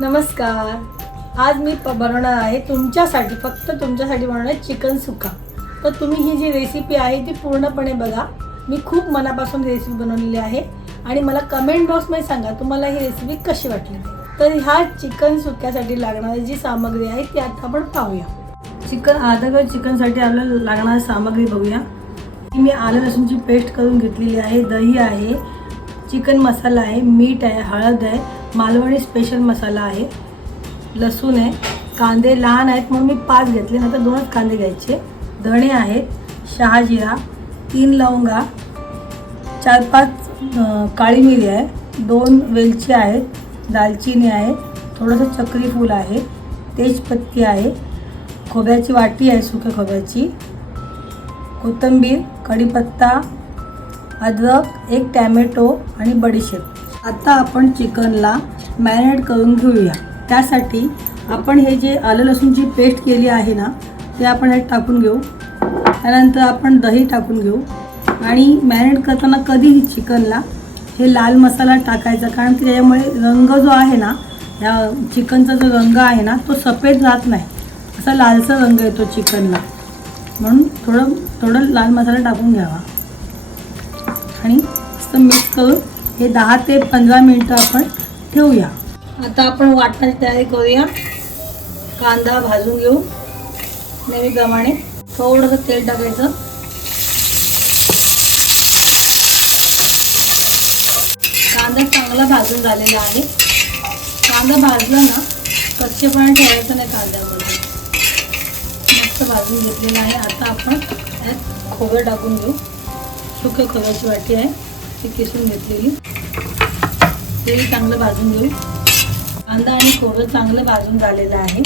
नमस्कार. आज मी प बनवणार आहे तुमच्यासाठी फक्त तुमच्यासाठी बनवणार चिकन सुका. तर तुम्ही ही जी रेसिपी आहे ती पूर्णपणे बघा. मी खूप मनापासून रेसिपी बनवलेली आहे. आणि मला कमेंट बॉक्समध्ये सांगा तुम्हाला ही रेसिपी कशी वाटली? तर ह्या चिकन सुक्यासाठी लागणारी जी सामग्री आहे ती आता आपण पाहूया. चिकन अर्धा चिकनसाठी आपल्याला लागणारी सामग्री बघूया. मी आलं लसूणची पेस्ट करून घेतलेली आहे दही आहे चिकन मसाला आहे मीठ आहे हळद आहे मालवणी स्पेशल मसाला आहे लसूण आहे कांदे लहान आहेत म्हणून मी पाच घेतले नंतर दोनच कांदे घ्यायचे. धणे आहेत शहाजिरा तीन लवंगा चार पाच काळी मिरी आहे दोन वेलची आहेत दालचिनी आहे थोडंसं चक्री फूल आहे तेजपत्ती आहे खोबऱ्याची वाटी आहे सुक्या खोबऱ्याची कोथिंबीर कढीपत्ता अद्रक एक टॅमॅटो आणि बडीशेप. आता आपण चिकनला मॅरिनेट करून घेऊया. त्यासाठी आपण हे जे आलं लसूणची पेस्ट केली आहे ना ते आपण ह्यात टाकून घेऊ. त्यानंतर आपण दही टाकून घेऊ. आणि मॅरिनेट करताना कधीही चिकनला हे लाल मसाला टाकायचा कारण की त्याच्यामुळे रंग जो आहे ना या चिकनचा जो रंग आहे ना तो सफेद राहत नाही. असा लालसा रंग येतो चिकनला. म्हणून थोडं थोडं लाल मसाला टाकून घ्यावा. आणि मस्त मिक्स करून हे दहा ते पंधरा मिनटं आपण ठेवूया. आता आपण वाटण्याची तयारी करूया. कांदा भाजून घेऊ. नेहमीप्रमाणे थोडंसं तेल टाकायचं. कांदा चांगला भाजून झालेला आहे. कांदा भाजला ना कच्चेपणा ठेवायचं नाही कांद्यामध्ये. मस्त भाजून घेतलेला आहे. आता आपण यात खोबरं टाकून घेऊ. सुक्या खव्याची वाटी आहे. ती किसून घेतलेली. तेही चांगलं भाजून घेऊ. कांदा आणि खोबरं चांगलं भाजून झालेलं आहे.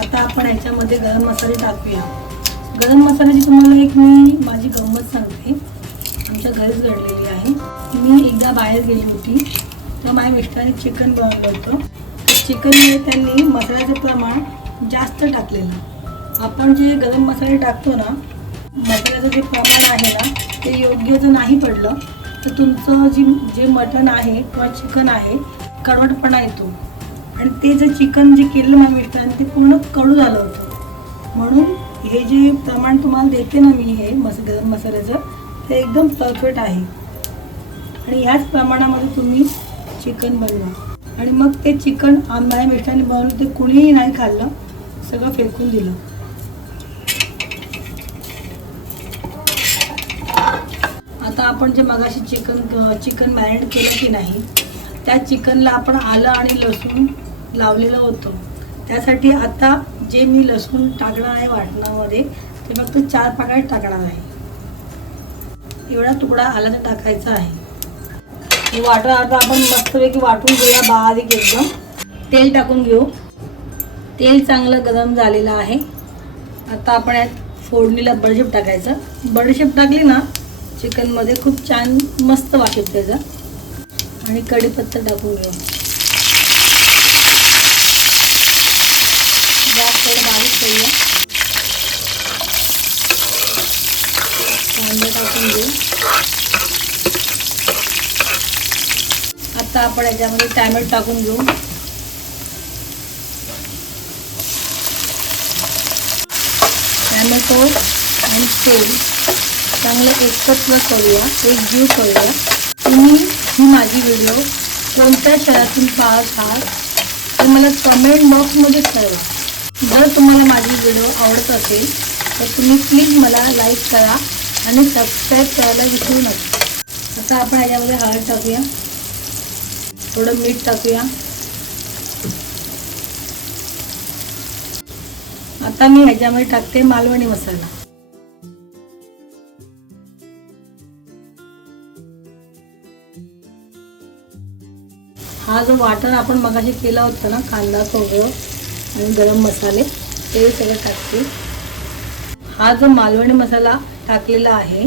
आता आपण याच्यामध्ये गरम मसाले टाकूया. गरम मसाल्याची तुम्हाला एक मी माझी गंमत सांगते. आमच्या घरीच घडलेली आहे. मी एकदा बाहेर गेली होती. तेव्हा माझ्या मिस्टरांनी चिकन बनवलं होतं. तर चिकनमध्ये त्यांनी मसाल्याचं प्रमाण जास्त टाकलेलं. आपण जे गरम मसाले टाकतो ना मसाल्याचं जे प्रमाण आहे ना ते योग्य जर नाही पडलं तर तुमचं जी जे मटण आहे किंवा चिकन आहे कडवटपणा येतो. आणि ते जे चिकन जे केलेलं माझ्या मिस्टरांनी ते पूर्ण कडू झालं होतं. म्हणून हे जे प्रमाण तुम्हाला देते ना मी हे मस गरम मसाल्याचं ते एकदम परफेक्ट आहे. आणि ह्याच प्रमाणामध्ये तुम्ही चिकन बनवा. आणि मग ते चिकन आम- माझ्या मिस्टरांनी बनवलं ते कुणीही नाही खाल्लं सगळं फेकून दिलं आता आपण जे मगाशी चिकन चिकन मॅरिनेट केलं की नाही त्या चिकनला आपण आलं आणि लसूण लावलेलं होतं. त्यासाठी आता जे मी लसूण टाकणार आहे वाटणामध्ये ते फक्त चार पाकळ्यात टाकणार आहे. एवढा तुकडा आल्याने टाकायचा आहे. हे वाटण आता आपण मस्तपैकी वाटून घेऊया बारीक एकदम. तेल टाकून घेऊ. तेल चांगलं गरम झालेलं आहे. आता आपण यात फोडणीला बडीशेप टाकायचं. बडीशेप टाकली ना चिकनमध्ये खूप छान मस्त वाटेल त्याचा. आणि कढीपत्ता टाकून घेऊ. गॅस थोडं बारीक करूया. कांदा टाकून घेऊ. आता आपण याच्यामध्ये टॅमेट टाकून घेऊ. टॅमॅटो आणि तेल. चांगलं एकत्र करूया एक जीव करूया. तुम्ही ही माझी व्हिडिओ कोणत्या शहरातून पाहत आहात ते मला कमेंट बॉक्समध्ये कळवा. जर तुम्हाला माझी व्हिडिओ आवडत असेल तर तुम्ही प्लीज मला लाईक करा आणि सबस्क्राईब करायला विसरू नका. आता आपण ह्याच्यामध्ये हळद टाकूया. थोडं मीठ टाकूया. आता मी ह्याच्यामध्ये टाकते मालवणी मसाला. हा जो वाटण आपण मगाशी केला होता ना कांदा खोबरं आणि गरम मसाले ते सगळं टाकते. हा जो मालवणी मसाला टाकलेला आहे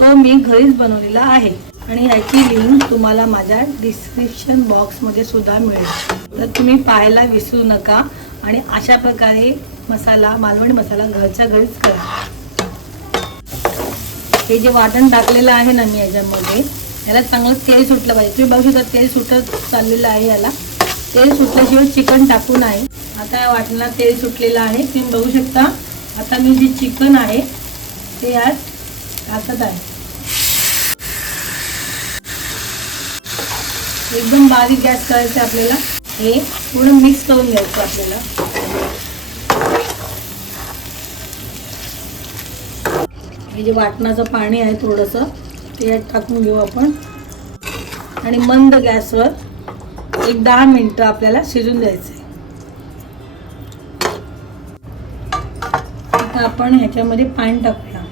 तो मी घरीच बनवलेला आहे. आणि ह्याची लिंक तुम्हाला माझ्या डिस्क्रिप्शन बॉक्समध्ये सुद्धा मिळेल. तर तुम्ही पाहायला विसरू नका आणि अशा प्रकारे मसाला मालवणी मसाला घरच्या घरीच करा. हे जे वाटण टाकलेलं आहे ना मी याच्यामध्ये याला चांगलं तेल सुटलं पाहिजे. तुम्ही बघू शकता तेल सुटत चाललेलं आहे याला. तेल सुटल्याशिवाय चिकन टाकून आहे आता या वाटणाला तेल सुटलेलं आहे. तुम्ही बघू शकता आता मी जे चिकन आहे ते यात टाकत आहे. एकदम बारीक गॅस करायचं आपल्याला. हे पूर्ण मिक्स करून घ्यायचं आपल्याला. हे जे वाटणाचं पाणी आहे थोडंसं ते यात टाकून घेऊ आपण. आणि मंद गॅसवर एक दहा मिनटं आपल्याला शिजून द्यायचं आहे आता आपण ह्याच्यामध्ये पाणी टाकूया.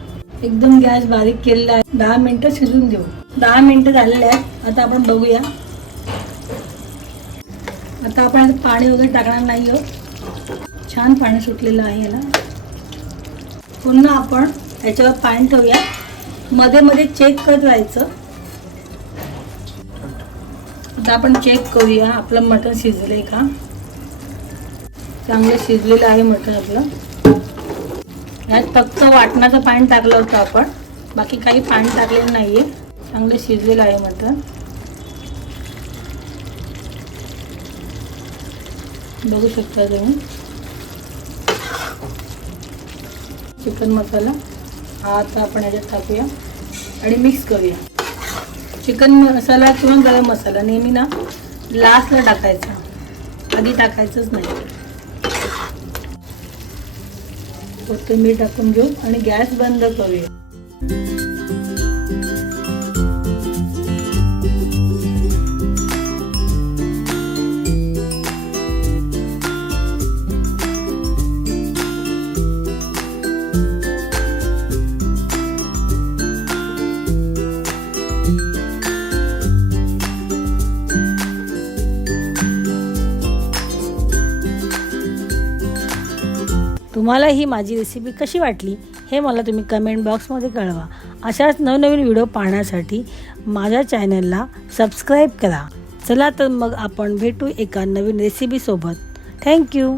एकदम गॅस बारीक केलेला आहे. दहा मिनटं शिजून देऊ. दहा मिनटं झालेले आहेत. आता आपण बघूया. आता आपण पाणी वगैरे टाकणार नाही आहोत. छान पाणी सुटलेलं आहे याला. पुन्हा आपण याच्यावर पाणी ठेवूया. मध्ये मध्ये चेक करत राहायचं. आता आपण चेक करूया आपलं मटण शिजलंय का? चांगलं शिजलेलं आहे मटण आपलं. यात फक्त वाटणाचं पाणी टाकलं होतं आपण. बाकी काही पाणी टाकलेलं नाही आहे चांगलं शिजलेलं आहे मटण. बघू शकता तुम्ही. चिकन मसाला. हा आता आपण याच्यात टाकूया. आणि मिक्स करूया. चिकन मसाला किंवा गरम मसाला नेहमी ना लास्टला टाकायचा. आधी टाकायचंच नाही. कोथिंबीर टाकून घेऊ आणि गॅस बंद करूया. तुम्हाला ही माझी रेसिपी कशी वाटली हे मला तुम्ही कमेंट बॉक्समध्ये कळवा. अशाच नवनवीन व्हिडिओ पाहण्यासाठी माझ्या चॅनलला सबस्क्राईब करा. चला तर मग आपण भेटू एका नवीन रेसिपीसोबत थँक्यू